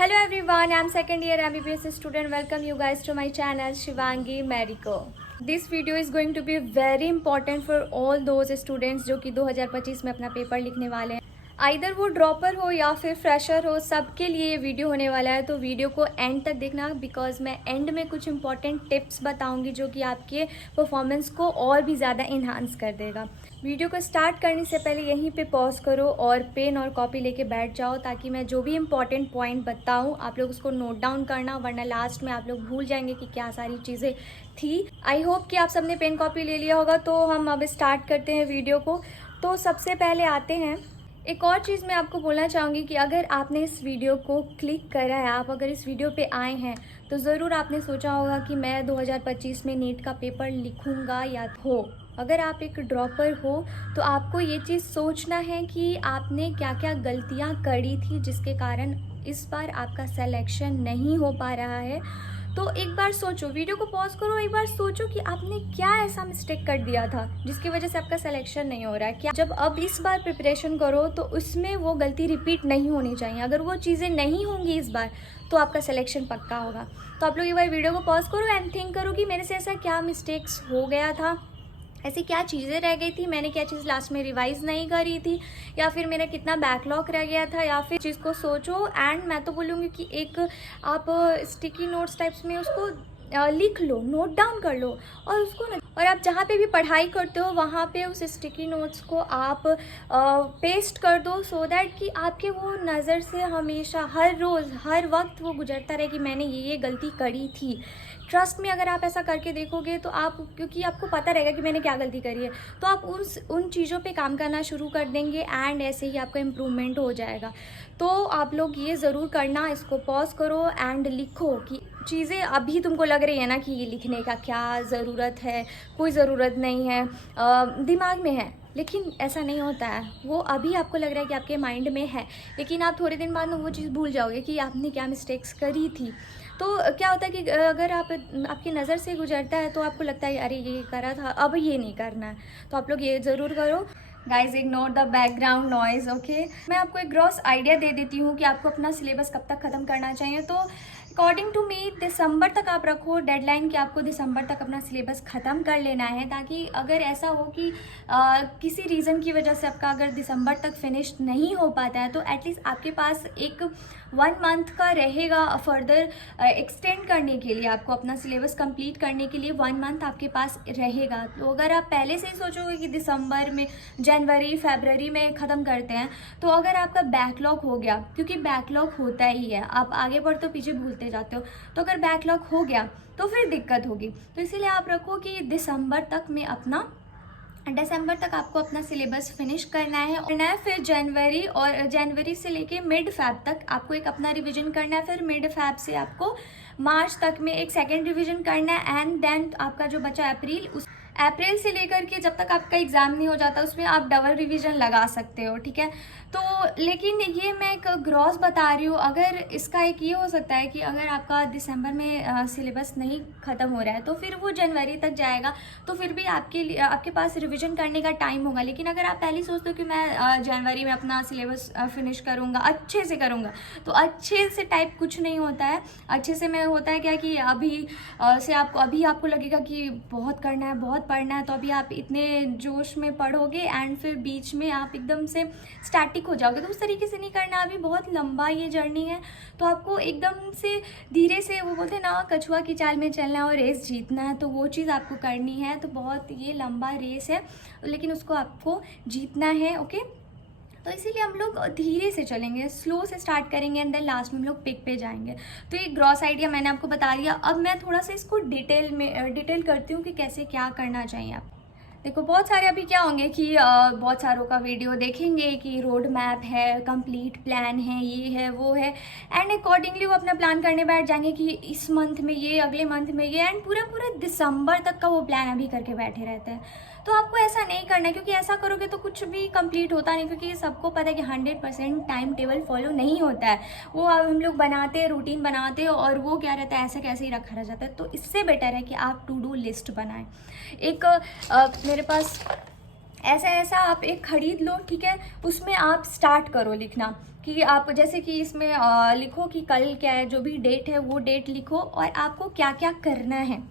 Hello everyone, I'm second year MBBS student. Welcome you guys to my channel Shivangi Medico. This video is going to be very important for all those students जो कि 2025 में अपना paper लिखने वाले हैं. Either वो dropper हो या फिर फ्रेशर हो, सबके लिए ये वीडियो होने वाला है. तो वीडियो को एंड तक देखना बिकॉज मैं एंड में कुछ इंपॉर्टेंट टिप्स बताऊंगी जो कि आपके परफॉर्मेंस को और भी ज़्यादा इन्हांस कर देगा. वीडियो को स्टार्ट करने से पहले यहीं पे पॉज करो और पेन और कॉपी लेके बैठ जाओ ताकि मैं जो भी इंपॉर्टेंट पॉइंट बताऊं आप लोग उसको नोट डाउन करना, वरना लास्ट में आप लोग भूल जाएंगे कि क्या सारी चीज़ें थी. आई होप कि आप सबने पेन कॉपी ले लिया होगा. तो हम अब स्टार्ट करते हैं वीडियो को. तो सबसे पहले आते हैं, एक और चीज़ मैं आपको बोलना चाहूँगी कि अगर आपने इस वीडियो को क्लिक करा है, आप अगर इस वीडियो पे आए हैं तो ज़रूर आपने सोचा होगा कि मैं 2025 में नीट का पेपर लिखूँगा या हो. अगर आप एक ड्रॉपर हो तो आपको ये चीज़ सोचना है कि आपने क्या क्या गलतियाँ करी थी जिसके कारण इस बार आपका सिलेक्शन नहीं हो पा रहा है. तो एक बार सोचो, वीडियो को पॉज करो, एक बार सोचो कि आपने क्या ऐसा मिस्टेक कर दिया था जिसकी वजह से आपका सिलेक्शन नहीं हो रहा है. क्या जब अब इस बार प्रिपरेशन करो तो उसमें वो गलती रिपीट नहीं होनी चाहिए. अगर वो चीज़ें नहीं होंगी इस बार तो आपका सिलेक्शन पक्का होगा. तो आप लोग एक बार वीडियो को पॉज करो एंड थिंक करो कि मेरे से ऐसा क्या मिस्टेक्स हो गया था, ऐसी क्या चीज़ें रह गई थी, मैंने क्या चीज़ लास्ट में रिवाइज़ नहीं करी थी, या फिर मेरा कितना बैकलॉग रह गया था, या फिर चीज़ को सोचो. एंड मैं तो बोलूँगी कि एक आप स्टिकी नोट्स टाइप्स में उसको लिख लो, नोट डाउन कर लो और उसको ना, और आप जहाँ पे भी पढ़ाई करते हो वहाँ पे उस स्टिकी नोट्स को आप पेस्ट कर दो सो दैट कि आपके वो नज़र से हमेशा हर रोज़ हर वक्त वो गुजरता रहे कि मैंने ये गलती करी थी. ट्रस्ट में अगर आप ऐसा करके देखोगे तो आप, क्योंकि आपको पता रहेगा कि मैंने क्या गलती करी है, तो आप उन चीज़ों पे काम करना शुरू कर देंगे एंड ऐसे ही आपका इम्प्रूवमेंट हो जाएगा. तो आप लोग ये ज़रूर करना, इसको पॉज करो एंड लिखो कि चीज़ें अभी तुमको लग रही है ना कि ये लिखने का क्या ज़रूरत है, कोई ज़रूरत नहीं है, दिमाग में है, लेकिन ऐसा नहीं होता है. वो अभी आपको लग रहा है कि आपके माइंड में है, लेकिन आप थोड़े दिन बाद में वो चीज़ भूल जाओगे कि आपने क्या मिस्टेक्स करी थी. तो क्या होता है कि अगर आपकी नज़र से गुजरता है तो आपको लगता है अरे ये करा था, अब ये नहीं करना है. तो आप लोग ये ज़रूर करो. Guys ignore the background noise. Okay, मैं आपको एक ग्रॉस आइडिया दे देती हूँ कि आपको अपना सिलेबस कब तक ख़त्म करना चाहिए. तो अकॉर्डिंग टू मी दिसंबर तक आप रखो डेडलाइन कि आपको दिसंबर तक अपना सिलेबस ख़त्म कर लेना है, ताकि अगर ऐसा हो कि किसी रीज़न की वजह से आपका अगर दिसंबर तक फिनिश नहीं हो पाता है तो एटलीस्ट आपके पास एक 1 मंथ का रहेगा फर्दर एक्सटेंड करने के लिए. आपको अपना सिलेबस कंप्लीट करने के लिए 1 मंथ आपके पास रहेगा. तो अगर आप पहले से ही सोचोगे कि दिसंबर में, जनवरी फरवरी में ख़त्म करते हैं, तो अगर आपका बैकलॉग हो गया, क्योंकि बैकलॉग होता ही है, आप आगे बढ़ते हो पीछे भूलते जाते हो, तो अगर बैकलॉग हो गया तो फिर दिक्कत होगी. तो इसीलिए आप रखो कि दिसंबर तक आपको अपना सिलेबस फिनिश करना है. फिर जनवरी से लेके मिड फैब तक आपको एक अपना रिवीजन करना है. फिर मिड फैब से आपको मार्च तक में एक सेकेंड रिवीजन करना है. एंड देन आपका जो बचा अप्रैल से लेकर के जब तक आपका एग्ज़ाम नहीं हो जाता उसमें आप डबल रिवीजन लगा सकते हो. ठीक है, तो लेकिन ये मैं एक ग्रॉस बता रही हूँ. अगर इसका एक ये हो सकता है कि अगर आपका दिसंबर में सिलेबस नहीं ख़त्म हो रहा है तो फिर वो जनवरी तक जाएगा, तो फिर भी आपके पास रिवीजन करने का टाइम होगा. लेकिन अगर आप पहले सोचते हो कि मैं जनवरी में अपना सिलेबस फिनिश करूँगा, अच्छे से करूँगा, तो अच्छे से टाइप कुछ नहीं होता है. अच्छे से में होता है क्या कि अभी आपको लगेगा कि बहुत करना है, बहुत पढ़ना है, तो अभी आप इतने जोश में पढ़ोगे एंड फिर बीच में आप एकदम से स्टैटिक हो जाओगे. तो उस तरीके से नहीं करना. अभी बहुत लंबा ये जर्नी है, तो आपको एकदम से धीरे से, वो बोलते हैं ना कछुआ की चाल में चलना है और रेस जीतना है, तो वो चीज़ आपको करनी है. तो बहुत ये लंबा रेस है लेकिन उसको आपको जीतना है. ओके, तो इसीलिए हम लोग धीरे से चलेंगे, स्लो से स्टार्ट करेंगे एंड देन लास्ट में हम लोग पिक पे जाएंगे. तो ये ग्रॉस आइडिया मैंने आपको बता दिया. अब मैं थोड़ा सा इसको डिटेल करती हूँ कि कैसे क्या करना चाहिए. आप देखो, बहुत सारे अभी क्या होंगे कि बहुत सारों का वीडियो देखेंगे कि रोड मैप है, कंप्लीट प्लान है, ये है वो है, एंड अकॉर्डिंगली वो अपना प्लान करने बैठ जाएंगे कि इस मंथ में ये, अगले मंथ में ये, एंड पूरा दिसंबर तक का वो प्लान अभी करके बैठे रहते हैं. तो आपको ऐसा नहीं करना है, क्योंकि ऐसा करोगे तो कुछ भी कंप्लीट होता नहीं. क्योंकि सबको पता है कि 100% टाइम टेबल फॉलो नहीं होता है. वो हम लोग बनाते हैं, रूटीन बनाते हैं, और वो क्या रहता है, ऐसा कैसे ही रखा रह जाता है. तो इससे बेटर है कि आप टू डू लिस्ट बनाएं. एक मेरे पास ऐसा ऐसा आप एक खरीद लो, ठीक है, उसमें आप स्टार्ट करो लिखना कि आप जैसे कि इसमें लिखो कि कल क्या है, जो भी डेट है वो डेट लिखो और आपको क्या क्या करना है।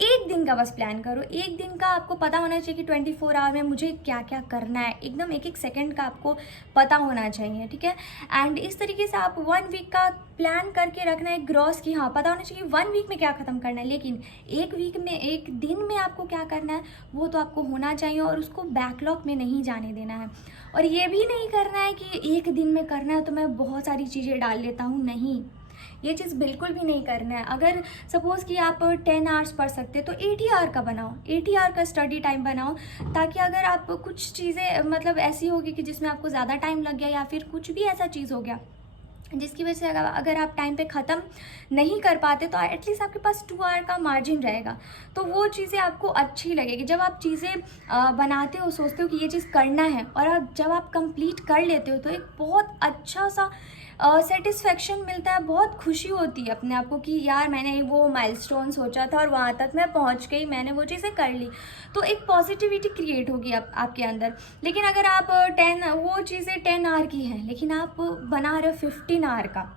एक दिन का बस प्लान करो, एक दिन का आपको पता होना चाहिए कि 24 आवर में मुझे क्या क्या करना है, एकदम एक एक सेकंड का आपको पता होना चाहिए, ठीक है। एंड इस तरीके से आप 1 वीक का प्लान करके रखना है ग्रॉस की, हाँ पता होना चाहिए 1 वीक में क्या ख़त्म करना है, लेकिन एक वीक में एक दिन में आपको क्या करना है वो तो आपको होना चाहिए और उसको बैकलॉग में नहीं जाने देना है। और ये भी नहीं करना है कि एक दिन में करना है तो मैं बहुत सारी चीज़ें डाल लेता हूँ, नहीं, ये चीज़ बिल्कुल भी नहीं करना है। अगर सपोज़ कि आप 10 आवर्स पढ़ सकते तो 80 आवर का बनाओ, 80 आवर का स्टडी टाइम बनाओ, ताकि अगर आप कुछ चीज़ें मतलब ऐसी होगी कि जिसमें आपको ज़्यादा टाइम लग गया या फिर कुछ भी ऐसा चीज़ हो गया जिसकी वजह से अगर आप टाइम पे ख़त्म नहीं कर पाते तो एटलीस्ट आपके पास 2 आवर का मार्जिन रहेगा, तो वो चीज़ें आपको अच्छी लगेगी। जब आप चीज़ें बनाते हो, सोचते हो कि ये चीज़ करना है और जब आप कंप्लीट कर लेते हो तो एक बहुत अच्छा सा सेटिस्फेक्शन मिलता है, बहुत खुशी होती है अपने आप को कि यार मैंने वो माइलस्टोन सोचा था और वहाँ तक मैं पहुँच गई, मैंने वो चीज़ें कर ली, तो एक पॉजिटिविटी क्रिएट होगी आपके अंदर। लेकिन अगर आप वो चीज़ें 10 आवर की हैं लेकिन आप बना रहे हो 15 आवर का,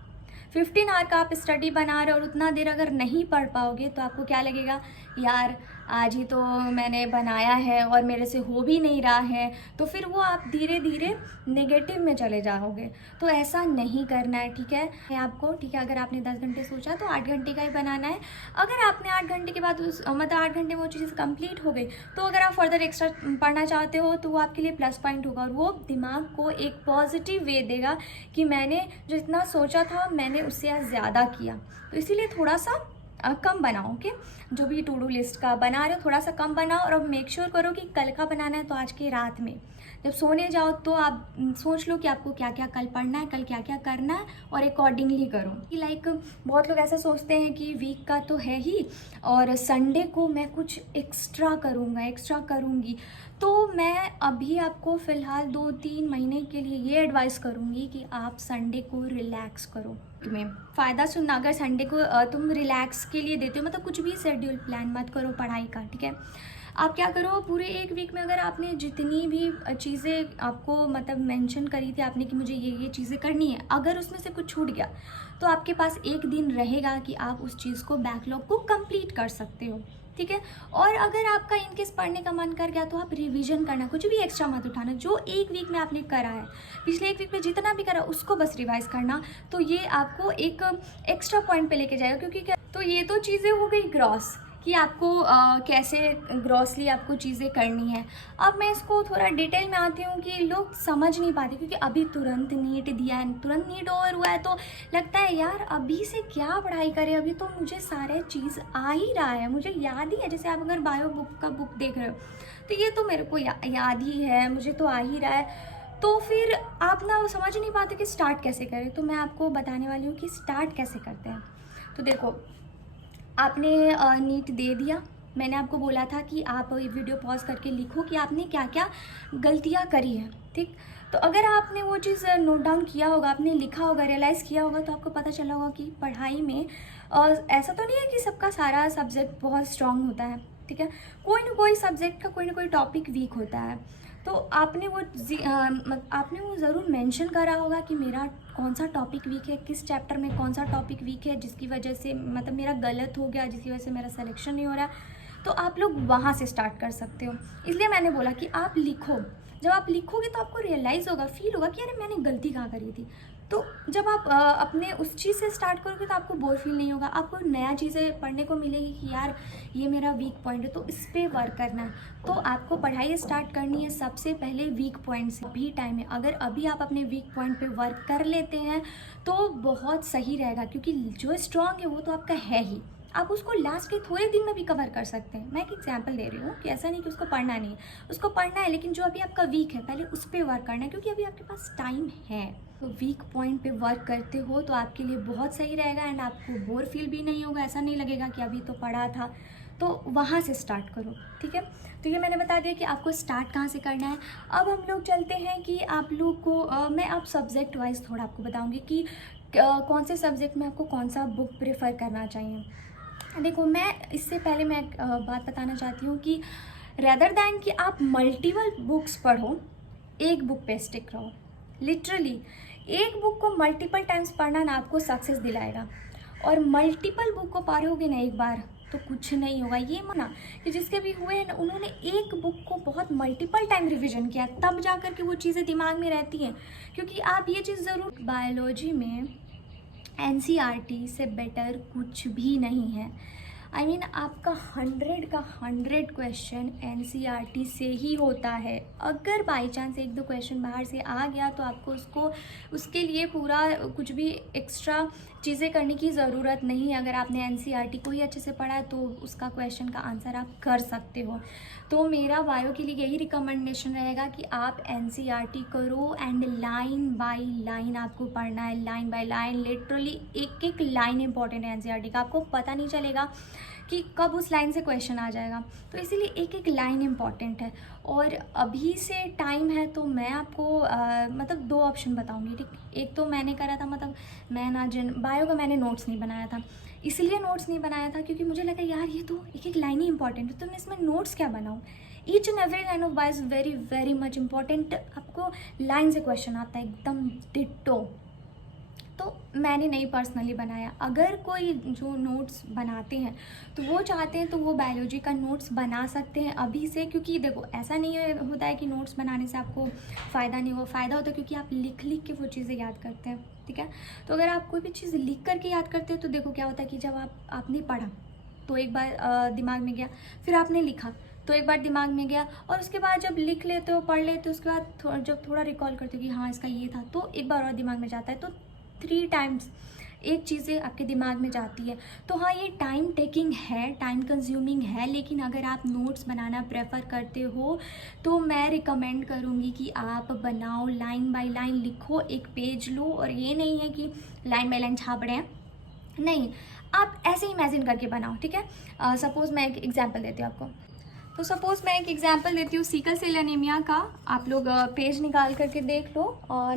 15 आवर का आप स्टडी बना रहे हो और उतना देर अगर नहीं पढ़ पाओगे तो आपको क्या लगेगा, यार आज ही तो मैंने बनाया है और मेरे से हो भी नहीं रहा है, तो फिर वो आप धीरे धीरे नेगेटिव में चले जाओगे। तो ऐसा नहीं करना है, ठीक है आपको, ठीक है। अगर आपने 10 घंटे सोचा तो 8 घंटे का ही बनाना है। अगर आपने 8 घंटे के बाद मतलब 8 घंटे में वो चीज़ कंप्लीट हो गई तो अगर आप फर्दर एक्स्ट्रा पढ़ना चाहते हो तो वो आपके लिए प्लस पॉइंट होगा और वो दिमाग को एक पॉजिटिव वे देगा कि मैंने जो इतना सोचा था मैंने उससे ज़्यादा किया। तो इसीलिए थोड़ा सा कम बनाओ, ओके। जो भी टू डू लिस्ट का बना रहे हो थोड़ा सा कम बनाओ और अब मेक श्योर करो कि कल का बनाना है तो आज की रात में जब सोने जाओ तो आप सोच लो कि आपको क्या क्या कल पढ़ना है, कल क्या क्या करना है और अकॉर्डिंगली करो। लाइक बहुत लोग ऐसा सोचते हैं कि वीक का तो है ही और संडे को मैं कुछ एक्स्ट्रा करूँगा, एक्स्ट्रा करूँगी, तो मैं अभी आपको फ़िलहाल 2-3 महीने के लिए ये एडवाइस करूँगी कि आप संडे को रिलैक्स करो। तुम्हें फ़ायदा सुनना, अगर संडे को तुम रिलैक्स के लिए देते हो मतलब कुछ भी शेड्यूल प्लान मत करो पढ़ाई का, ठीक है। आप क्या करो, पूरे एक वीक में अगर आपने जितनी भी चीज़ें आपको मतलब मेंशन करी थी आपने कि मुझे ये चीज़ें करनी है, अगर उसमें से कुछ छूट गया तो आपके पास एक दिन रहेगा कि आप उस चीज़ को बैकलॉग को कंप्लीट कर सकते हो, ठीक है। और अगर आपका इनकेस पढ़ने का मन कर गया तो आप रिवीजन करना, कुछ भी एक्स्ट्रा मत उठाना, जो एक वीक में आपने करा है, पिछले एक वीक में जितना भी करा उसको बस रिवाइज करना, तो ये आपको एक एक्स्ट्रा पॉइंट पे लेके जाएगा। क्योंकि क्या, तो ये तो चीज़ें हो गई ग्रॉस कि आपको कैसे ग्रॉसली आपको चीज़ें करनी है। अब मैं इसको थोड़ा डिटेल में आती हूँ कि लोग समझ नहीं पाते क्योंकि अभी तुरंत नीट दिया है, तुरंत नीट ओवर हुआ है तो लगता है यार अभी से क्या पढ़ाई करें, अभी तो मुझे सारे चीज़ आ ही रहा है, मुझे याद ही है। जैसे आप अगर बायो बुक का बुक देख रहे हो तो ये तो मेरे को याद ही है, मुझे तो आ ही रहा है, तो फिर आप ना वो समझ नहीं पाते कि स्टार्ट कैसे करें। तो मैं आपको बताने वाली हूँ कि स्टार्ट कैसे करते हैं। तो देखो, आपने नीट दे दिया, मैंने आपको बोला था कि आप ये वीडियो पॉज करके लिखो कि आपने क्या क्या गलतियाँ करी हैं, ठीक। तो अगर आपने वो चीज़ नोट डाउन किया होगा, आपने लिखा होगा, रियलाइज़ किया होगा, तो आपको पता चला होगा कि पढ़ाई में ऐसा तो नहीं है कि सबका सारा सब्जेक्ट बहुत स्ट्रांग होता है, ठीक है। कोई ना कोई सब्जेक्ट का कोई ना कोई टॉपिक वीक होता है। तो आपने वो ज़रूर मेंशन करा होगा कि मेरा कौन सा टॉपिक वीक है, किस चैप्टर में कौन सा टॉपिक वीक है जिसकी वजह से मतलब मेरा गलत हो गया, जिसकी वजह से मेरा सिलेक्शन नहीं हो रहा। तो आप लोग वहाँ से स्टार्ट कर सकते हो। इसलिए मैंने बोला कि आप लिखो, जब आप लिखोगे तो आपको रियलाइज़ होगा, फील होगा कि अरे मैंने गलती कहाँ करी थी। तो जब आप अपने उस चीज़ से स्टार्ट करोगे तो आपको बोर फील नहीं होगा, आपको नया चीज़ें पढ़ने को मिलेगी कि यार ये मेरा वीक पॉइंट है तो इस पर वर्क करना है। तो आपको पढ़ाई स्टार्ट करनी है सबसे पहले वीक पॉइंट से। भी टाइम है, अगर अभी आप अपने वीक पॉइंट पे वर्क कर लेते हैं तो बहुत सही रहेगा, क्योंकि जो स्ट्रॉन्ग है वो तो आपका है ही, आप उसको लास्ट के थोड़े दिन में भी कवर कर सकते हैं। मैं एक एग्जांपल दे रही हूँ कि ऐसा नहीं कि उसको पढ़ना नहीं है, उसको पढ़ना है, लेकिन जो अभी आपका वीक है पहले उस पर वर्क करना है, क्योंकि अभी आपके पास टाइम है। तो वीक पॉइंट पे वर्क करते हो तो आपके लिए बहुत सही रहेगा एंड आपको बोर फील भी नहीं होगा, ऐसा नहीं लगेगा कि अभी तो पढ़ा था। तो वहाँ से स्टार्ट करो, ठीक है। तो ये मैंने बता दिया कि आपको स्टार्ट कहाँ से करना है। अब हम लोग चलते हैं कि आप लोग को मैं आप सब्जेक्ट वाइज थोड़ा आपको बताऊँगी कि कौन से सब्जेक्ट में आपको कौन सा बुक प्रेफर करना चाहिए। देखो, मैं इससे पहले मैं एक बात बताना चाहती हूँ कि रेदर दैन कि आप मल्टीपल बुक्स पढ़ो, एक बुक पे स्टिक रहो। लिटरली एक बुक को मल्टीपल टाइम्स पढ़ना ना आपको सक्सेस दिलाएगा, और मल्टीपल बुक को पढ़ोगे ना एक बार तो कुछ नहीं होगा। ये माना कि जिसके भी हुए हैं ना, उन्होंने एक बुक को बहुत मल्टीपल टाइम रिवीजन किया, तब जा कर के वो चीज़ें दिमाग में रहती हैं। क्योंकि आप ये चीज़ ज़रूर, बायोलॉजी में एनसीईआरटी से बेटर कुछ भी नहीं है। आई मीन आपका 100 का 100 क्वेश्चन एनसीईआरटी से ही होता है। अगर बाई चांस एक दो क्वेश्चन बाहर से आ गया तो आपको उसके लिए पूरा कुछ भी एक्स्ट्रा चीज़ें करने की ज़रूरत नहीं है। अगर आपने एनसीईआरटी को ही अच्छे से पढ़ा है तो उसका क्वेश्चन का आंसर आप कर सकते हो। तो मेरा बायो के लिए यही रिकमेंडेशन रहेगा कि आप एनसीईआरटी करो एंड लाइन बाय लाइन आपको पढ़ना है, लाइन बाय लाइन। लिटरली एक एक लाइन इंपॉर्टेंट है एनसीईआरटी का, आपको पता नहीं चलेगा कि कब उस लाइन से क्वेश्चन आ जाएगा। तो इसीलिए एक एक लाइन इंपॉर्टेंट है। और अभी से टाइम है तो मैं आपको मतलब 2 ऑप्शन बताऊंगी, ठीक। एक तो मैंने करा था, मतलब मैं ना बायो का मैंने नोट्स नहीं बनाया था, इसलिए नोट्स नहीं बनाया था क्योंकि मुझे लगा यार ये तो एक एक लाइन ही इंपॉर्टेंट है, तो मैं इसमें नोट्स क्या बनाऊँ। Each and every line of bio is very very much important. आपको लाइन से क्वेश्चन आता है एकदम डिट्टो, तो मैंने नहीं पर्सनली बनाया। अगर कोई जो नोट्स बनाते हैं तो वो चाहते हैं तो वो बायोलॉजी का नोट्स बना सकते हैं अभी से। क्योंकि देखो ऐसा नहीं होता है कि नोट्स बनाने से आपको फ़ायदा नहीं हो, फ़ायदा होता है क्योंकि आप लिख लिख के वो चीज़ें याद करते हैं, ठीक है। तो अगर आप कोई भी चीज़ लिख करके याद करते हैं तो देखो क्या होता है कि जब आपने पढ़ा तो एक बार दिमाग में गया, फिर आपने लिखा तो एक बार दिमाग में गया, और उसके बाद जब लिख लेते हो, पढ़ लेते हो, उसके बाद जब थोड़ा रिकॉल करते हो कि हाँ इसका ये था, तो एक बार और दिमाग में जाता है। तो 3 टाइम्स एक चीज़ें आपके दिमाग में जाती है। तो हाँ ये टाइम टेकिंग है, टाइम कंज्यूमिंग है, लेकिन अगर आप नोट्स बनाना प्रेफर करते हो तो मैं रिकमेंड करूँगी कि आप बनाओ, लाइन बाय लाइन लिखो, एक पेज लो। और ये नहीं है कि लाइन बाय लाइन छाप रहे हैं, नहीं, आप ऐसे इमेजिन करके बनाओ, ठीक है। सपोज़ मैं एक एग्जाम्पल देती हूँ आपको। तो सपोज़ मैं एक एग्जांपल देती हूँ सिकल सेल एनीमिया का। आप लोग पेज निकाल करके देख लो,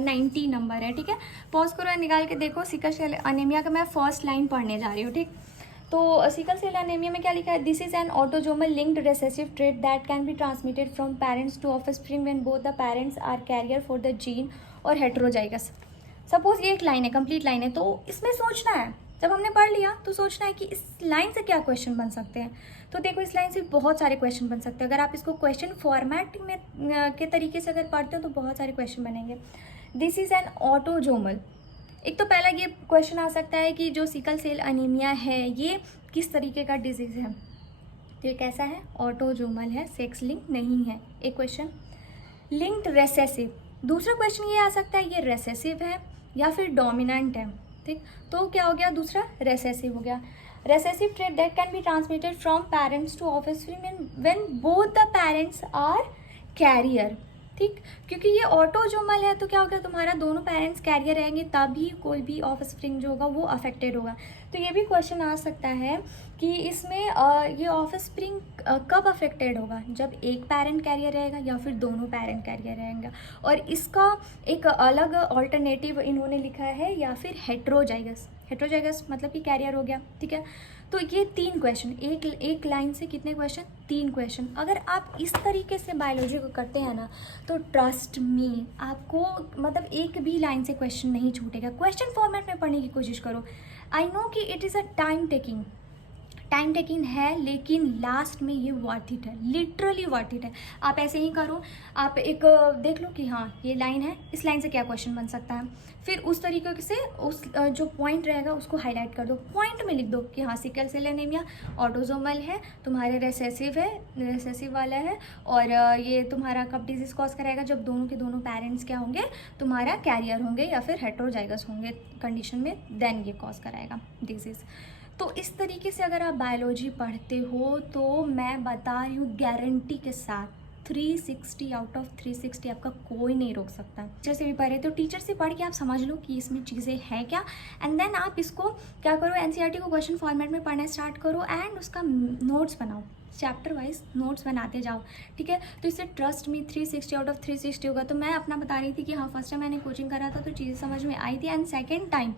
90 नंबर है, ठीक है। पॉज करो और निकाल के देखो सिकल सेल एनीमिया का। मैं फर्स्ट लाइन पढ़ने जा रही हूँ, ठीक। तो सिकल सेल एनीमिया में क्या लिखा है, this is an autosomal linked recessive trait that can be transmitted from parents to offspring when both the parents are carrier for the gene और हेट्रोजाइगस। सपोज ये एक लाइन है, कंप्लीट लाइन है, तो इसमें सोचना है, जब हमने पढ़ लिया तो सोचना है कि इस लाइन से क्या क्वेश्चन बन सकते हैं। तो देखो इस लाइन से बहुत सारे क्वेश्चन बन सकते हैं। अगर आप इसको क्वेश्चन फॉर्मेट में के तरीके से अगर पढ़ते हो तो बहुत सारे क्वेश्चन बनेंगे। This is an autosomal. एक तो पहला ये क्वेश्चन आ सकता है कि जो सिकल सेल अनीमिया है ये किस तरीके का डिजीज़ है। तो ये कैसा है, ऑटोजोमल है, सेक्स लिंक नहीं है, एक क्वेश्चन। लिंक्ड रेसेसिव, दूसरा क्वेश्चन ये आ सकता है ये रेसेसिव है या फिर डोमिनेंट है, ठीक। तो क्या हो गया, दूसरा रेसेसिव हो गया। Recessive trait that can be transmitted from parents to offspring when both the parents are carrier, ठीक। क्योंकि ये ऑटोजोमल है तो क्या होगा, तुम्हारा दोनों पेरेंट्स कैरियर रहेंगे तभी कोई भी ऑफस्प्रिंग जो होगा वो अफेक्टेड होगा। तो ये भी क्वेश्चन आ सकता है कि इसमें ये ऑफस्प्रिंग कब अफेक्टेड होगा, जब एक पेरेंट कैरियर रहेगा या फिर दोनों पेरेंट कैरियर रहेंगे। और इसका एक अलग ऑल्टरनेटिव इन्होंने लिखा है, या फिर हेट्रोजाइगस। हेट्रोजाइगस मतलब कि कैरियर हो गया, ठीक है। तो ये 3 क्वेश्चन, एक लाइन से कितने क्वेश्चन, 3 क्वेश्चन। अगर आप इस तरीके से बायोलॉजी को करते हैं ना तो ट्रस्ट मी आपको मतलब एक भी लाइन से क्वेश्चन नहीं छूटेगा। क्वेश्चन फॉर्मेट में पढ़ने की कोशिश करो। आई नो कि it is a time taking है, लेकिन लास्ट में ये वर्थ इट है, लिटरली वर्थ इट है। आप ऐसे ही करो, आप एक देख लो कि हाँ ये लाइन है, इस लाइन से क्या क्वेश्चन बन सकता है, फिर उस तरीके से उस जो पॉइंट रहेगा उसको हाईलाइट कर दो, पॉइंट में लिख दो कि हाँ सिकल सेल एनीमिया ऑटोजोमल है, तुम्हारे रेसेसिव वाला है, और ये तुम्हारा कब डिजीज़ कॉज कराएगा, जब दोनों के दोनों पेरेंट्स क्या होंगे, तुम्हारा कैरियर होंगे या फिर हेट्रोजाइगस होंगे कंडीशन में, देन ये कॉज कराएगा डिजीज़। तो इस तरीके से अगर आप बायोलॉजी पढ़ते हो तो मैं बता रही हूँ गारंटी के साथ 360 आउट ऑफ 360 आपका कोई नहीं रोक सकता। टीचर से भी पढ़े तो टीचर से पढ़ के आप समझ लो कि इसमें चीज़ें हैं क्या, एंड देन आप इसको क्या करो, एनसीईआरटी को क्वेश्चन फॉर्मेट में पढ़ना स्टार्ट करो एंड उसका नोट्स बनाओ, चैप्टर वाइज नोट्स बनाते जाओ, ठीक है। तो इससे ट्रस्ट मी 360 आउट ऑफ 360 होगा। तो मैं अपना बता रही थी कि हाँ फर्स्ट टाइम मैंने कोचिंग करा था तो चीज़ें समझ में आई थी, एंड सेकेंड टाइम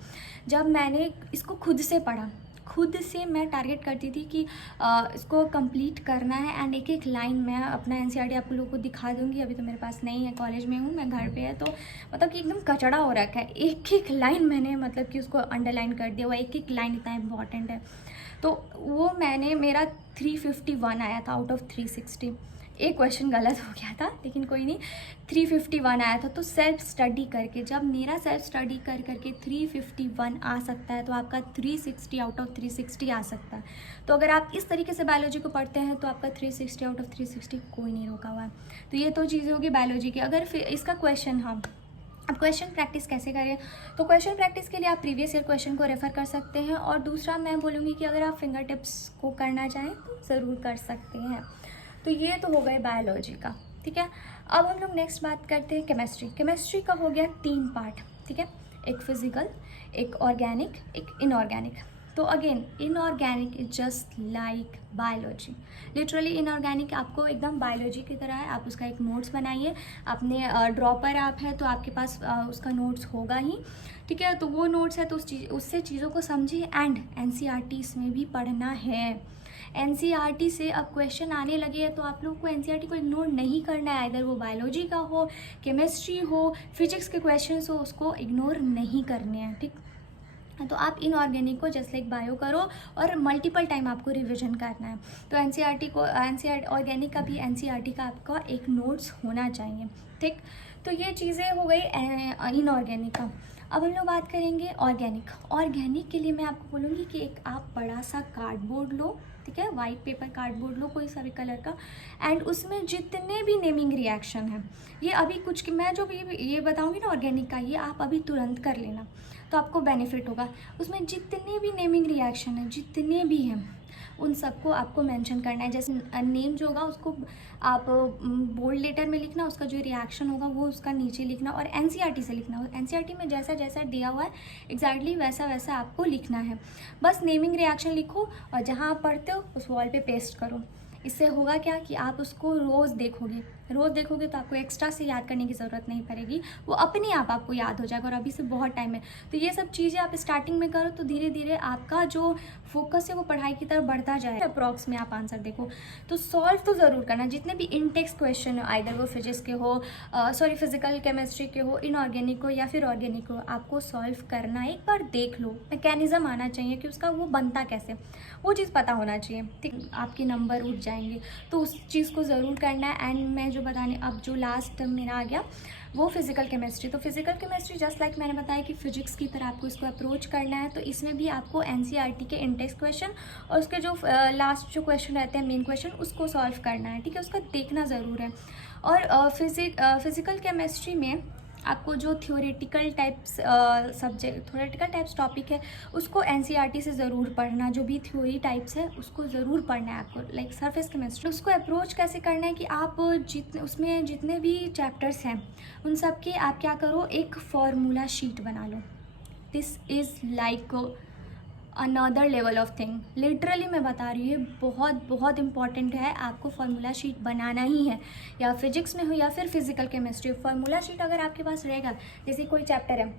जब मैंने इसको खुद से पढ़ा, खुद से मैं टारगेट करती थी कि इसको कंप्लीट करना है, एंड एक एक लाइन मैं अपना एनसीईआरटी आप लोगों को दिखा दूंगी। अभी तो मेरे पास नहीं है, कॉलेज में हूँ मैं, घर पे है, तो मतलब कि एकदम कचड़ा हो रखा है। एक एक लाइन मैंने मतलब कि उसको अंडरलाइन कर दिया हुआ, एक एक लाइन इतना इंपॉर्टेंट है। तो वो मेरा 351 आया था आउट ऑफ 360। एक क्वेश्चन गलत हो गया था लेकिन कोई नहीं, 351 आया था। तो सेल्फ स्टडी करके, जब मेरा सेल्फ स्टडी कर करके 351 आ सकता है, तो आपका 360 आउट ऑफ 360 आ सकता है। तो अगर आप इस तरीके से बायोलॉजी को पढ़ते हैं तो आपका 360 आउट ऑफ 360 कोई नहीं रोका हुआ है। तो ये तो चीज़ें होगी बायोलॉजी की। अगर फिर इसका क्वेश्चन, हाँ अब क्वेश्चन प्रैक्टिस कैसे करें, तो क्वेश्चन प्रैक्टिस के लिए आप प्रीवियस ईयर क्वेश्चन को रेफ़र कर सकते हैं। और दूसरा मैं बोलूँगी कि अगर आप फिंगर टिप्स को करना चाहें तो ज़रूर कर सकते हैं। तो ये तो हो गए बायोलॉजी का, ठीक है। अब हम लोग नेक्स्ट बात करते हैं केमिस्ट्री। केमिस्ट्री का हो गया 3 पार्ट, ठीक है, एक फिजिकल, एक ऑर्गेनिक, एक इनऑर्गेनिक। तो again inorganic is just like biology. Literally inorganic आपको एकदम बायोलॉजी की तरह है। आप उसका एक नोट्स बनाइए, अपने ड्रॉपर ऐप है तो आपके पास उसका नोट्स होगा ही, ठीक है। तो वो नोट्स है तो उससे चीज़ों को समझिए। एंड एनसीईआरटी इसमें भी पढ़ना है। एनसीईआरटी से अब क्वेश्चन आने लगे हैं तो आप लोगों को एनसीईआरटी को इग्नोर नहीं करना है। अगर वो बायोलॉजी का हो, केमिस्ट्री हो, फिजिक्स के क्वेश्चन हो, उसको इग्नोर नहीं करने हैं, ठीक। तो आप इनऑर्गेनिक को जस्ट लाइक बायो करो और मल्टीपल टाइम आपको रिवीजन करना है। तो एनसीईआरटी ऑर्गेनिक का भी एनसीईआरटी का आपका एक नोट्स होना चाहिए, ठीक। तो ये चीज़ें हो गई इनऑर्गेनिक का। अब हम लोग बात करेंगे ऑर्गेनिक। ऑर्गेनिक के लिए मैं आपको बोलूँगी कि एक आप बड़ा सा कार्डबोर्ड लो, ठीक है, वाइट पेपर कार्डबोर्ड लो कोई सा भी कलर का, एंड उसमें जितने भी नेमिंग रिएक्शन हैं, ये अभी कुछ मैं जो भी ये बताऊँगी ना ऑर्गेनिक का, ये आप अभी तुरंत कर लेना तो आपको बेनिफिट होगा। उसमें जितने भी नेमिंग रिएक्शन हैं, जितने भी हैं, उन सबको आपको मेंशन करना है। जैसे नेम जो होगा उसको आप बोल्ड लेटर में लिखना, उसका जो रिएक्शन होगा वो उसका नीचे लिखना, और एनसीईआरटी से लिखना। एनसीईआरटी में जैसा जैसा दिया हुआ है एग्जैक्टली वैसा वैसा आपको लिखना है। बस नेमिंग रिएक्शन लिखो और जहाँ आप पढ़ते हो उस वॉल पे पेस्ट करो। इससे होगा क्या कि आप उसको रोज़ देखोगे तो आपको एक्स्ट्रा से याद करने की ज़रूरत नहीं पड़ेगी, वो अपने आप आपको याद हो जाएगा। और अभी से बहुत टाइम है, तो ये सब चीज़ें आप स्टार्टिंग में करो तो धीरे धीरे आपका जो फोकस है वो पढ़ाई की तरफ बढ़ता जाए। अप्रॉक्स में आप आंसर देखो तो सॉल्व तो ज़रूर करना। जितने भी इनटेक्स्ट क्वेश्चन हो, आइदर वो फिजिक्स के हो, फिजिकल केमिस्ट्री के हो, इनऑर्गेनिक हो या फिर ऑर्गेनिक हो, आपको सॉल्व करना एक बार देख लो। मैकेनिज्म आना चाहिए कि उसका वो बनता कैसे, वो चीज़ पता होना चाहिए, ठीक। आपके नंबर उठ जाएंगे, तो उस चीज़ को ज़रूर करना है। एंड मैं जो बताने अब जो लास्ट मेरा आ गया वो फिजिकल केमिस्ट्री। तो फिजिकल केमिस्ट्री जस्ट लाइक मैंने बताया कि फिजिक्स की तरह आपको इसको अप्रोच करना है। तो इसमें भी आपको एनसीईआरटी के इंटेक्स्ट क्वेश्चन और उसके जो लास्ट जो क्वेश्चन रहते हैं मेन क्वेश्चन, उसको सॉल्व करना है, ठीक है, उसका देखना ज़रूर है। और फिजिकल केमिस्ट्री में आपको जो theoretical types theoretical types topic है उसको एनसीईआरटी से ज़रूर पढ़ना। जो भी थ्योरी टाइप्स है उसको ज़रूर पढ़ना है आपको, लाइक सरफेस केमिस्ट्री। उसको अप्रोच कैसे करना है कि आप उसमें जितने भी चैप्टर्स हैं उन सब के आप क्या करो, एक फार्मूला शीट बना लो। This is like another level of thing. Literally मैं बता रही हूँ, बहुत बहुत इंपॉर्टेंट है। आपको फार्मूला शीट बनाना ही है, या फिजिक्स में हो या फिर फिजिकल केमिस्ट्री। फार्मूला शीट अगर आपके पास रहेगा, जैसे कोई चैप्टर है,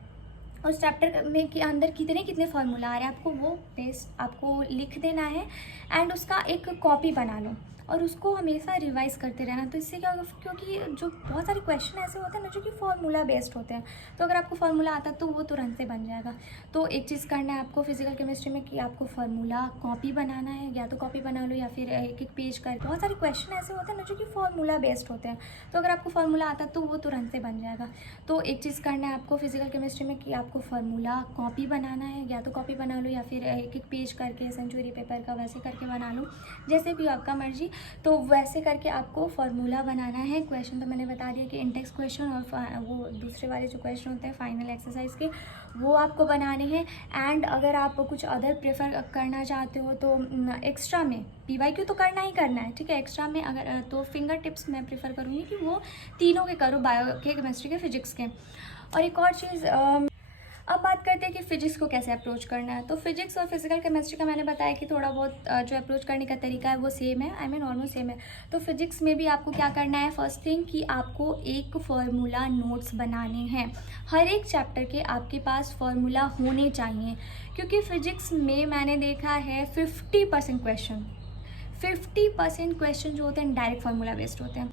उस चैप्टर में के अंदर कितने फार्मूला आ रहे हैं, आपको वो पेस्ट आपको लिख देना है एंड उसका एक कॉपी बना लो और उसको हमेशा रिवाइज करते रहना। तो इससे क्या होगा, क्योंकि जो बहुत सारे क्वेश्चन ऐसे होते हैं ना जो कि फार्मूला बेस्ड होते हैं, तो अगर आपको फार्मूला आता है तो वो तुरंत से बन जाएगा। तो एक चीज़ करना है आपको फिजिकल केमिस्ट्री में कि आपको फार्मूला कॉपी बनाना है, या तो कॉपी बना लो या फिर एक एक पेज कर। बहुत सारे क्वेश्चन ऐसे होते हैं ना जो कि फार्मूला बेस्ड होते हैं, तो अगर आपको फार्मूला आता है तो वो तुरंत से बन जाएगा। तो एक चीज़ करना है आपको फिजिकल केमिस्ट्री में कि आपको फार्मूला कॉपी बनाना है, या तो कॉपी बना लो या फिर एक एक पेज करके सेंचुरी पेपर का वैसे करके बना लो, जैसे भी आपका मर्जी। तो वैसे करके आपको फार्मूला बनाना है। क्वेश्चन तो मैंने बता दिया कि इंटेक्स क्वेश्चन और वो दूसरे वाले जो क्वेश्चन होते हैं फाइनल एक्सरसाइज के, वो आपको बनाने हैं। एंड अगर आप कुछ अदर प्रेफर करना चाहते हो तो एक्स्ट्रा में पीवाईक्यू तो करना ही करना है, ठीक है। एक्स्ट्रा में अगर तो फिंगर टिप्स मैं प्रेफर करूँगी कि वो तीनों के करो, बायो के, केमिस्ट्री के, फिजिक्स के। और एक और चीज़ अब बात करते हैं कि फिजिक्स को कैसे अप्रोच करना है। तो फिजिक्स और फिजिकल केमिस्ट्री का मैंने बताया कि थोड़ा बहुत जो अप्रोच करने का तरीका है वो सेम है, आई मीन ऑलमोस्ट सेम है। तो फिजिक्स में भी आपको क्या करना है, फर्स्ट थिंग कि आपको एक फार्मूला नोट्स बनाने हैं। हर एक चैप्टर के आपके पास फार्मूला होने चाहिए, क्योंकि फिजिक्स में मैंने देखा है 50% क्वेश्चन जो होते हैं डायरेक्ट फार्मूला बेस्ड होते हैं।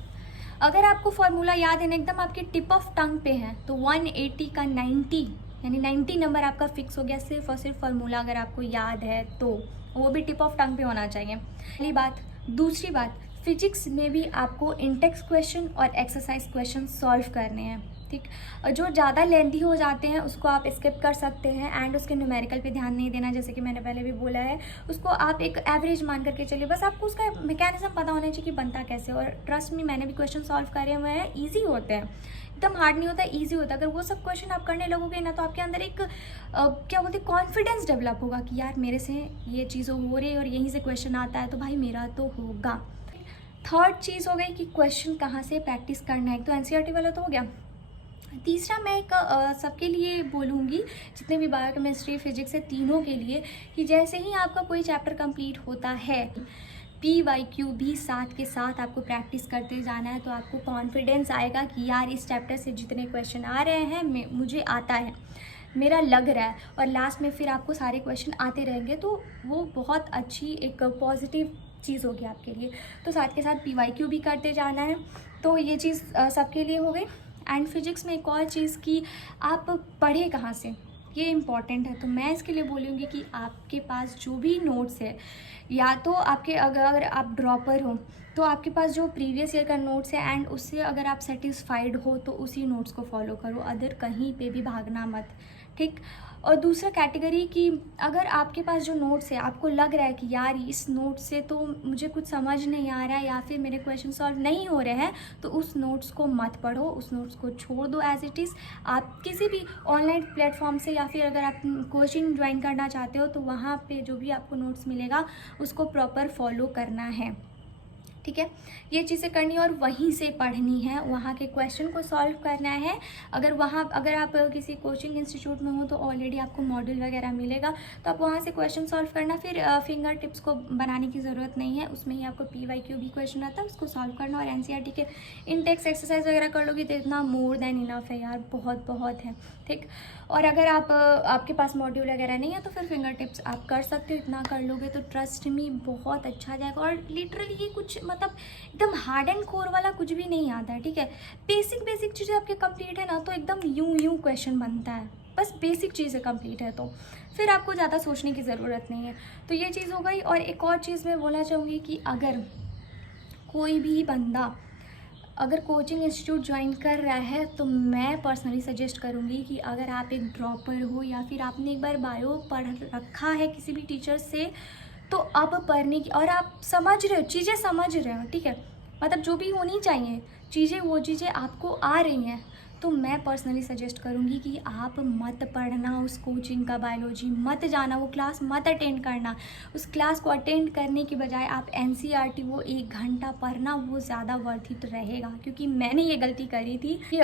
अगर आपको फार्मूला याद है ना, एकदम आपके टिप ऑफ टंग पे है, तो 180 का 90 यानी 90 नंबर आपका फिक्स हो गया, सिर्फ और सिर्फ फार्मूला अगर आपको याद है तो, वो भी टिप ऑफ टंग पे होना चाहिए। पहली बात। दूसरी बात, फिजिक्स में भी आपको इंटेक्स क्वेश्चन और एक्सरसाइज क्वेश्चन सॉल्व करने हैं, ठीक। जो ज़्यादा लेंथी हो जाते हैं उसको आप स्किप कर सकते हैं एंड उसके न्यूमेरिकल पे ध्यान नहीं देना, जैसे कि मैंने पहले भी बोला है। उसको आप एक एवरेज मान करके चलिए, बस आपको उसका मैकेनिज्म पता होना चाहिए कि बनता कैसे। और ट्रस्ट में, मैंने भी क्वेश्चन सॉल्व करे हुए हैं, ईजी होते हैं, एकदम हार्ड नहीं होता, ईजी होता है। अगर वो सब क्वेश्चन आप करने लगोगे ना, तो आपके अंदर एक क्या बोलते हैं, कॉन्फिडेंस डेवलप होगा कि यार मेरे से ये चीज़ हो रही है और यहीं से क्वेश्चन आता है, तो भाई मेरा तो होगा। थर्ड चीज़ हो गई कि क्वेश्चन कहाँ से प्रैक्टिस करना है। एक तो एनसीईआरटी वाला तो हो गया। तीसरा मैं एक सबके लिए बोलूँगी, जितने भी बायोकेमिस्ट्री फिजिक्स है तीनों के लिए, कि जैसे ही आपका कोई चैप्टर कंप्लीट होता है, PYQ भी साथ के साथ आपको प्रैक्टिस करते जाना है। तो आपको कॉन्फिडेंस आएगा कि यार इस चैप्टर से जितने क्वेश्चन आ रहे हैं मुझे आता है, मेरा लग रहा है, और लास्ट में फिर आपको सारे क्वेश्चन आते रहेंगे। तो वो बहुत अच्छी एक पॉजिटिव चीज़ होगी आपके लिए। तो साथ के साथ PYQ भी करते जाना है। तो ये चीज़ सबके लिए हो गई। एंड फिजिक्स में एक और चीज़ कि आप पढ़े कहाँ से, ये इम्पॉर्टेंट है। तो मैं इसके लिए बोलूँगी कि आपके पास जो भी नोट्स है, या तो आपके अगर आप ड्रॉपर हो तो आपके पास जो प्रीवियस ईयर का नोट्स है एंड उससे अगर आप सेटिस्फाइड हो तो उसी नोट्स को फॉलो करो, अदर कहीं पे भी भागना मत, ठीक। और दूसरा कैटेगरी कि अगर आपके पास जो नोट्स है आपको लग रहा है कि यार इस नोट से तो मुझे कुछ समझ नहीं आ रहा है या फिर मेरे क्वेश्चन सॉल्व नहीं हो रहे हैं, तो उस नोट्स को मत पढ़ो, उस नोट्स को छोड़ दो एज इट इज़। आप किसी भी ऑनलाइन प्लेटफॉर्म से या फिर अगर आप कोचिंग ज्वाइन करना चाहते हो तो वहाँ पे जो भी आपको नोट्स मिलेगा उसको प्रॉपर फॉलो करना है, ठीक है। ये चीज़ें करनी है और वहीं से पढ़नी है, वहाँ के क्वेश्चन को सॉल्व करना है। अगर आप किसी कोचिंग इंस्टीट्यूट में हो तो ऑलरेडी आपको मॉड्यूल वगैरह मिलेगा, तो आप वहाँ से क्वेश्चन सॉल्व करना। फिर फिंगर टिप्स को बनाने की ज़रूरत नहीं है, उसमें ही आपको PYQ भी क्वेश्चन आता है, उसको सॉल्व करना। और NCERT के इंटेक्स एक्सरसाइज वगैरह कर लोगे तो इतना मोर देन इनफ है यार, बहुत है, ठीक। और अगर आपके पास मॉड्यूल वगैरह नहीं है तो फिर फिंगर टिप्स आप कर सकते हो, इतना कर लोगे तो ट्रस्ट मी बहुत अच्छा जाएगा। और लिटरली ये कुछ मतलब एकदम हार्ड एंड कोर वाला कुछ भी नहीं आता है, ठीक है। बेसिक चीज़ें आपके कंप्लीट है ना, तो एकदम यूं क्वेश्चन बनता है, बस बेसिक चीज़ें कंप्लीट है तो फिर आपको ज़्यादा सोचने की ज़रूरत नहीं है। तो ये चीज़ हो गई। और एक और चीज़ मैं बोलना चाहूँगी कि अगर कोई भी बंदा अगर कोचिंग इंस्टीट्यूट ज्वाइन कर रहा है तो मैं पर्सनली सजेस्ट करूँगी कि अगर आप एक ड्रॉपर हो या फिर आपने एक बार बायो पढ़ रखा है किसी भी टीचर से, तो अब पढ़ने की, और आप समझ रहे हो, चीज़ें समझ रहे हो, ठीक है, मतलब जो भी होनी चाहिए चीज़ें, वो चीज़ें आपको आ रही हैं, तो मैं पर्सनली सजेस्ट करूँगी कि आप मत पढ़ना उस कोचिंग का बायोलॉजी, मत जाना, वो क्लास मत अटेंड करना। उस क्लास को अटेंड करने की बजाय आप NCERT वो 1 घंटा पढ़ना, वो ज़्यादा वर्थ इट रहेगा। क्योंकि मैंने ये गलती करी थी कि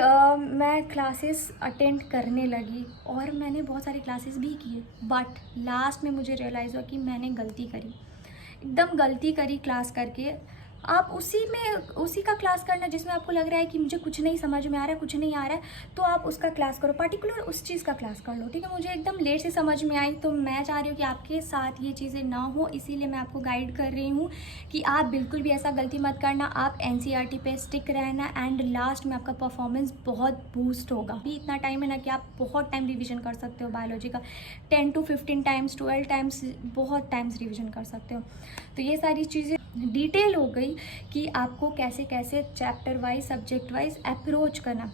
मैं क्लासेस अटेंड करने लगी और मैंने बहुत सारी क्लासेस भी की, बट लास्ट में मुझे रियलाइज़ हुआ कि मैंने गलती करी, एकदम गलती करी क्लास करके। आप उसी का क्लास करना जिसमें आपको लग रहा है कि मुझे कुछ नहीं समझ में आ रहा है, कुछ नहीं आ रहा है, तो आप उसका क्लास करो, पर्टिकुलर उस चीज़ का क्लास कर लो, ठीक है। मुझे एकदम लेट से समझ में आई, तो मैं चाह रही हूँ कि आपके साथ ये चीज़ें ना हो, इसीलिए मैं आपको गाइड कर रही हूँ कि आप बिल्कुल भी ऐसा गलती मत करना। आप NCERT पे स्टिक रहना एंड लास्ट में आपका परफॉर्मेंस बहुत बूस्ट होगा। अभी इतना टाइम है ना कि आप बहुत टाइम रिविजन कर सकते हो बायोलॉजी का, 10 to 15 टाइम्स, 12 टाइम्स, बहुत टाइम्स रिविजन कर सकते हो। तो ये सारी चीज़ें डिटेल हो गई कि आपको कैसे कैसे chapter wise, subject wise approach करना।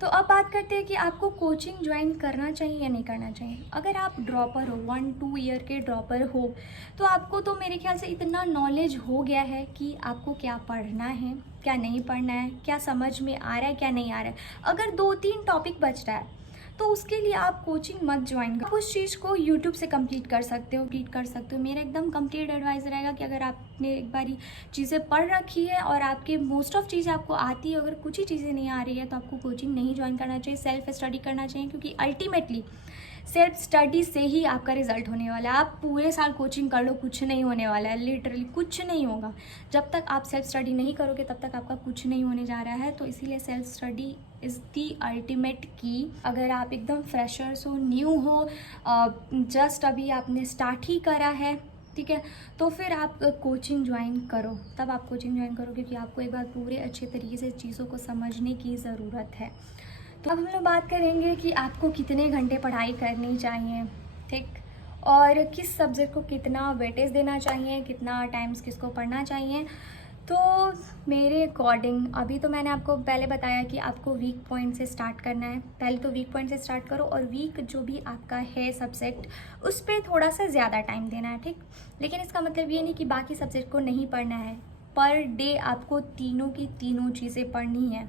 तो अब बात करते हैं कि आपको कोचिंग ज्वाइन करना चाहिए या नहीं करना चाहिए। अगर आप ड्रॉपर हो, 1-2 ईयर के ड्रॉपर हो, तो आपको तो मेरे ख्याल से इतना नॉलेज हो गया है कि आपको क्या पढ़ना है, क्या नहीं पढ़ना है, क्या समझ में आ रहा है, क्या नहीं आ रहा है। अगर 2-3 टॉपिक बच रहा है तो उसके लिए आप कोचिंग मत ज्वाइन करो। आप उस चीज़ को यूट्यूब से कंप्लीट कर सकते हो, मेरा एकदम कंप्लीट एडवाइस रहेगा कि अगर आपने एक बारी चीज़ें पढ़ रखी है और आपके मोस्ट ऑफ चीज़ें आपको आती है, अगर कुछ ही चीज़ें नहीं आ रही है तो आपको कोचिंग नहीं ज्वाइन करना चाहिए, सेल्फ स्टडी करना चाहिए। क्योंकि अल्टीमेटली सेल्फ स्टडी से ही आपका रिजल्ट होने वाला है। आप पूरे साल कोचिंग कर लो, कुछ नहीं होने वाला है, लिटरली कुछ नहीं होगा। जब तक आप सेल्फ स्टडी नहीं करोगे तब तक आपका कुछ नहीं होने जा रहा है। तो इसीलिए self study is the ultimate की। अगर आप एकदम फ्रेशर्स हो, न्यू हो, जस्ट अभी आपने स्टार्ट ही करा है, ठीक है, तो फिर आप कोचिंग ज्वाइन करो। तब आप कोचिंग ज्वाइन करो क्योंकि आपको एक बार पूरे अच्छे तरीके से चीज़ों को समझने की ज़रूरत है। तो अब हम लोग बात करेंगे कि आपको कितने घंटे पढ़ाई करनी चाहिए, ठीक, और किस सब्जेक्ट को कितना वेटेज देना चाहिए, कितना टाइम्स किसको पढ़ना चाहिए। तो मेरे अकॉर्डिंग अभी तो मैंने आपको पहले बताया कि आपको वीक पॉइंट से स्टार्ट करना है। पहले तो वीक पॉइंट से स्टार्ट करो और वीक जो भी आपका है सब्जेक्ट उस पर थोड़ा सा ज़्यादा टाइम देना है, ठीक। लेकिन इसका मतलब ये नहीं कि बाकी सब्जेक्ट को नहीं पढ़ना है। पर डे आपको तीनों की तीनों चीज़ें पढ़नी है,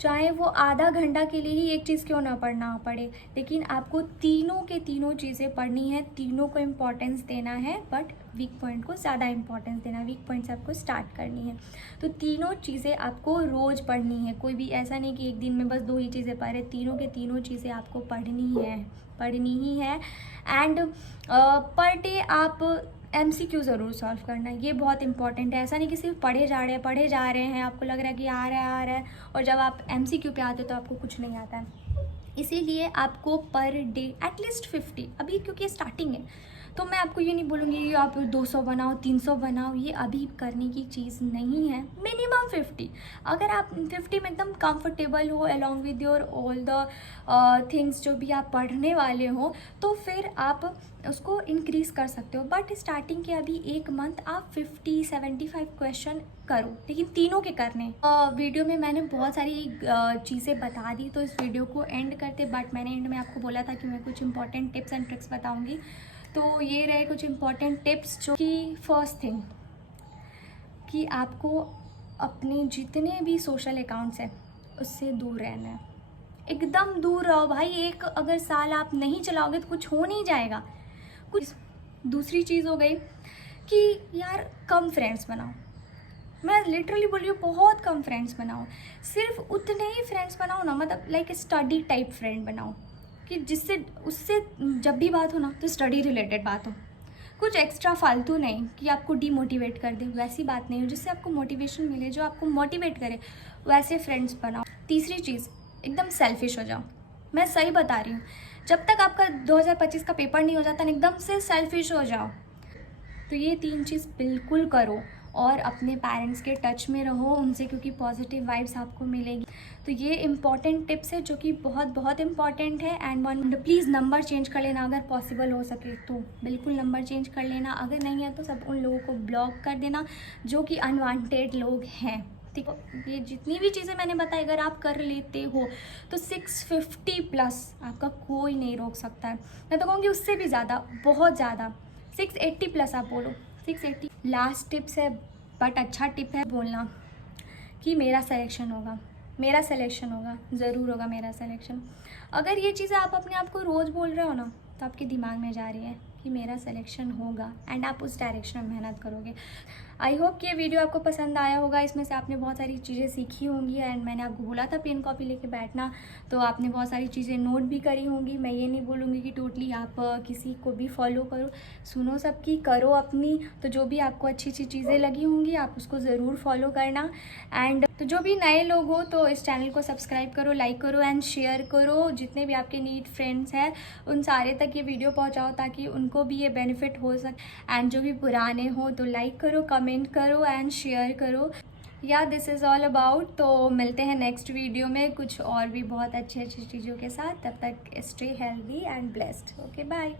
चाहे वो आधा घंटा के लिए ही एक चीज़ क्यों ना पढ़ना पड़े, लेकिन आपको तीनों के तीनों चीज़ें पढ़नी है, तीनों को इम्पोर्टेंस देना है। बट वीक पॉइंट को ज़्यादा इम्पोर्टेंस देना है, वीक पॉइंट से आपको स्टार्ट करनी है। तो तीनों चीज़ें आपको रोज़ पढ़नी है। कोई भी ऐसा नहीं कि एक दिन में बस 2 ही चीज़ें पढ़े, तीनों के तीनों चीज़ें आपको पढ़नी ही है। एंड पर डे आप MCQ ज़रूर सॉल्व करना है, ये बहुत इंपॉर्टेंट है। ऐसा नहीं कि सिर्फ पढ़े जा रहे हैं, आपको लग रहा है कि आ रहा है और जब आप MCQ पे आते हो तो आपको कुछ नहीं आता है। इसीलिए आपको पर डे एटलीस्ट 50, अभी क्योंकि स्टार्टिंग है तो मैं आपको ये नहीं बोलूँगी कि आप 200 बनाओ, 300 बनाओ, ये अभी करने की चीज़ नहीं है। मिनिमम 50। अगर आप 50 में एकदम कंफर्टेबल हो along with your all the things जो भी आप पढ़ने वाले हो, तो फिर आप उसको इंक्रीज़ कर सकते हो। बट स्टार्टिंग के अभी 1 मंथ आप 50-75 क्वेश्चन करो, लेकिन तीनों के करने। वीडियो में मैंने बहुत सारी चीज़ें बता दी, तो इस वीडियो को एंड करते। बट मैंने एंड में आपको बोला था कि मैं कुछ इंपॉर्टेंट टिप्स एंड ट्रिक्स बताऊंगी। तो ये रहे कुछ इंपॉर्टेंट टिप्स, जो कि फर्स्ट थिंग कि आपको अपने जितने भी सोशल अकाउंट्स हैं उससे दूर रहना है। एकदम दूर रहो भाई। एक अगर साल आप नहीं चलाओगे तो कुछ हो नहीं जाएगा कुछ। दूसरी चीज़ हो गई कि यार कम फ्रेंड्स बनाओ। मैं लिटरली बोल रही हूँ, बहुत कम फ्रेंड्स बनाओ। सिर्फ उतने ही फ्रेंड्स बनाओ ना, मतलब लाइक स्टडी टाइप फ्रेंड बनाओ कि जिससे उससे जब भी बात हो ना तो स्टडी रिलेटेड बात हो, कुछ एक्स्ट्रा फालतू नहीं कि आपको डीमोटिवेट कर दे, वैसी बात नहीं हो। जिससे आपको मोटिवेशन मिले, जो आपको मोटिवेट करे, वैसे फ्रेंड्स बनाओ। तीसरी चीज़, एकदम सेल्फिश हो जाओ। मैं सही बता रही हूँ, जब तक आपका 2025 का पेपर नहीं हो जाता ना, एकदम से सेल्फिश हो जाओ। तो ये 3 चीज़ बिल्कुल करो और अपने पेरेंट्स के टच में रहो उनसे, क्योंकि पॉजिटिव वाइब्स आपको मिलेगी। तो ये इंपॉर्टेंट टिप्स है जो कि बहुत बहुत इंपॉर्टेंट है। एंड प्लीज़ नंबर चेंज कर लेना, अगर पॉसिबल हो सके तो बिल्कुल नंबर चेंज कर लेना। अगर नहीं है तो सब उन लोगों को ब्लॉक कर देना जो कि अनवांटेड लोग हैं, ठीक है। ये जितनी भी चीज़ें मैंने बताई अगर आप कर लेते हो तो 650+ आपका कोई नहीं रोक सकता है। मैं तो कहूँगी उससे भी ज़्यादा, बहुत ज़्यादा, 680+ आप बोलो, 680। लास्ट टिप्स है, बट अच्छा टिप है बोलना कि मेरा सिलेक्शन होगा, मेरा सिलेक्शन होगा, ज़रूर होगा मेरा सिलेक्शन। अगर ये चीज़ें आप अपने आप को रोज़ बोल रहे हो ना, तो आपके दिमाग में जा रही है कि मेरा सिलेक्शन होगा, एंड आप उस डायरेक्शन में मेहनत करोगे। आई होप कि ये वीडियो आपको पसंद आया होगा। इसमें से आपने बहुत सारी चीज़ें सीखी होंगी, एंड मैंने आपको बोला था पेन कॉपी लेके बैठना, तो आपने बहुत सारी चीज़ें नोट भी करी होंगी। मैं ये नहीं बोलूँगी कि टोटली आप किसी को भी फॉलो करो, सुनो सबकी, करो अपनी। तो जो भी आपको अच्छी अच्छी चीज़ें लगी होंगी आप उसको ज़रूर फॉलो करना। एंड तो जो भी नए लोग हो तो इस चैनल को सब्सक्राइब करो, लाइक करो एंड शेयर करो। जितने भी आपके नीट फ्रेंड्स हैं उन सारे तक ये वीडियो पहुंचाओ ताकि उनको भी ये बेनिफिट हो सके। एंड जो भी पुराने हो तो लाइक करो, कमेंट करो एंड शेयर करो। या दिस इज़ ऑल अबाउट। तो मिलते हैं नेक्स्ट वीडियो में कुछ और भी बहुत अच्छी अच्छी चीज़ों के साथ। तब तक stay healthy and blessed. Okay, bye.